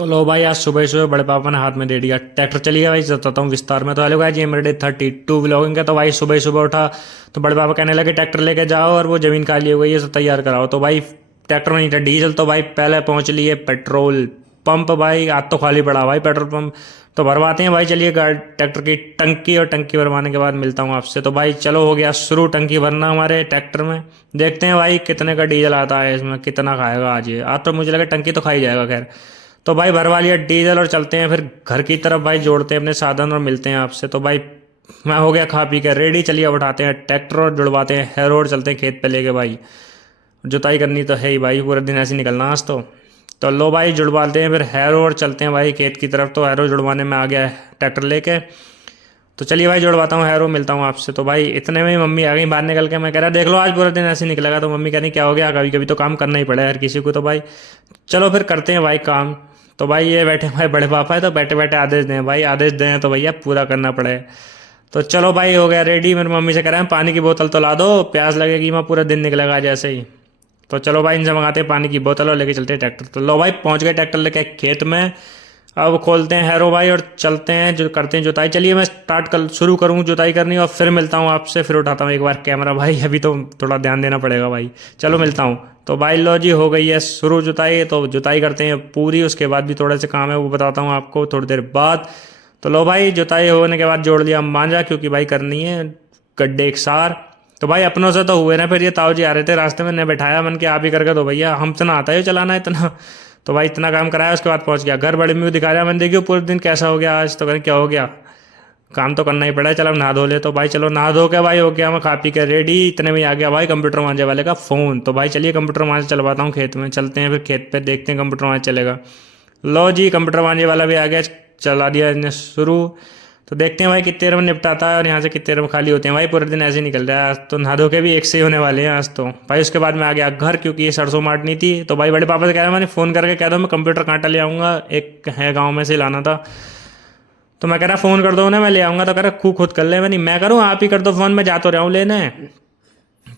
तो लो भाई, आज सुबह सुबह बड़े पापा ने हाथ में दे दिया ट्रैक्टर। चलिए भाई बताता हूँ विस्तार में। तो हेलो गाइस, ये मेरे डे 32 व्लॉगिंग का। तो भाई सुबह सुबह उठा तो बड़े पापा कहने लगे ट्रैक्टर लेके जाओ और वो ज़मीन खाली हो गई है तो तैयार कराओ। तो भाई ट्रैक्टर में नहीं था डीजल, तो भाई पहले पहुंच लिए पेट्रोल पंप। भाई आज तो खाली पड़ा भाई पेट्रोल पंप। तो भरवाते हैं भाई, चलिए गाड़ी ट्रैक्टर की टंकी, और टंकी भरवाने के बाद मिलता हूँ आपसे। तो भाई चलो, हो गया शुरू टंकी भरना हमारे ट्रैक्टर में। देखते हैं भाई कितने का डीजल आता है इसमें, कितना खाएगा आज ये। आज तो मुझे लगा टंकी तो खाई जाएगा खैर। तो भाई भरवा लिया डीजल और चलते हैं फिर घर की तरफ भाई, जोड़ते हैं अपने साधन और मिलते हैं आपसे। तो भाई मैं हो गया खा पी के रेडी, चलिए अब उठाते हैं ट्रैक्टर और जुड़वाते हैं हैरो और चलते हैं खेत पे लेके भाई। जुताई करनी तो है ही भाई, पूरे दिन ऐसे ही निकलना आज तो लो भाई जुड़वाते हैं फिर हैरो और चलते हैं भाई खेत की तरफ। तो हैरो जुड़वाने में आ गया है ट्रैक्टर लेके। तो चलिए भाई जुड़वाता हूँ हैरो, मिलता हूँ आपसे। तो भाई इतने में ही मम्मी आ गई बाहर निकल के। मैं कह रहा देख लो आज पूरा दिन ऐसे ही निकलेगा। तो मम्मी कह रही क्या हो गया, कभी कभी तो काम करना ही पड़ेगा हर किसी को। तो भाई चलो फिर करते हैं भाई काम। तो भाई ये बैठे भाई बड़े पापा है, तो बैठे बैठे आदेश दें भाई, आदेश दें तो भैया पूरा करना पड़े। तो चलो भाई हो गया रेडी। मेरी मम्मी से कह रहे हैं पानी की बोतल तो ला दो, प्यास लगेगी, मैं पूरा दिन निकलेगा आज ऐसे ही। तो चलो भाई इनसे मंगाते हैं पानी की बोतल और लेके चलते हैं ट्रैक्टर। तो लो भाई पहुंच गए ट्रैक्टर लेके खेत में। अब खोलते हैं हैरो भाई और चलते हैं जो करते हैं जुताई। चलिए मैं स्टार्ट कर शुरू करूँ जुताई करनी और फिर मिलता हूँ आपसे। फिर उठाता हूँ एक बार कैमरा भाई, अभी तो थोड़ा ध्यान देना पड़ेगा भाई। चलो मिलता हूँ। तो भाई लो जी हो गई है शुरू जुताई। तो जुताई करते हैं पूरी, उसके बाद भी थोड़े से काम है वो बताता हूँ आपको थोड़ी देर बाद। तो लो भाई जुताई होने के बाद जोड़ लिया मांझा, क्योंकि भाई करनी है गड्ढे एक सार। तो भाई अपनों से तो हुए ना, फिर ये ताऊ जी आ रहे थे रास्ते में, ने बैठाया मन के आप ही करके दो भैया, हमसे ना आता है चलाना इतना। तो भाई इतना काम कराया, उसके बाद पहुंच गया घर। बड़ी मम्मी को दिखा रहा मैंने, देखियो पूरे दिन कैसा हो गया आज। तो कहें क्या हो गया, काम तो करना ही पड़ा है, चलो नहा धो ले। तो भाई चलो नहा धो के भाई हो गया मैं खा पी के रेडी। इतने में आ गया भाई कंप्यूटर मांझे वाले का फ़ोन। तो भाई चलिए कंप्यूटर मांझे चलवाता हूँ खेत में। चलते हैं फिर खेत पे, देखते हैं कंप्यूटर मांझे चलेगा। लो जी कंप्यूटर मांझे वाला भी आ गया, चला दिया इसने शुरू। तो देखते हैं भाई कितने देर में निपटाता है और यहाँ से कितने देर में खाली होते हैं। भाई पूरे दिन ऐसे ही निकल रहा है आज तो। नहा धो के भी एक से ही होने वाले हैं आज तो भाई। उसके बाद में आ गया घर, क्योंकि ये सरसों मारनी थी। तो भाई बड़े पापा से कह रहा मैंने फ़ोन करके कह दो मैं कंप्यूटर कांटा ले आऊँगा, एक है गाँव में से लाना था। तो मैं कह रहा फ़ोन कर दो ना मैं ले आऊँगा। तो कह रहा खुद कर ले। मैं करूँ, आप ही कर दो फ़ोन, मैं जा तो रहा हूँ लेने।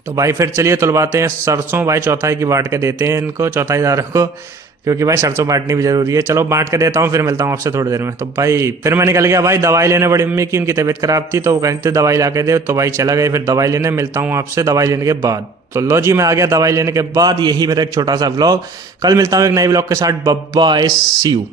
तो भाई फिर चलिए तुलवाते हैं सरसों भाई, चौथाई की बांट के देते हैं इनको चौथाईदारों को, क्योंकि भाई सरसों बांटनी भी जरूरी है। चलो बांट के देता हूँ, फिर मिलता हूँ आपसे थोड़ी देर में। तो भाई फिर मैं निकल गया भाई दवाई लेने बड़ी मम्मी की, उनकी तबीयत खराब थी तो वो कहते दवाई ला के दे। तो भाई चला गए फिर दवाई लेने, मिलता हूँ आपसे दवाई लेने के बाद। तो लो जी मैं आ गया दवाई लेने के बाद। यही मेरा एक छोटा सा व्लॉग, कल मिलता हूँ एक नए व्लॉग के साथ। बब्बा सी यू।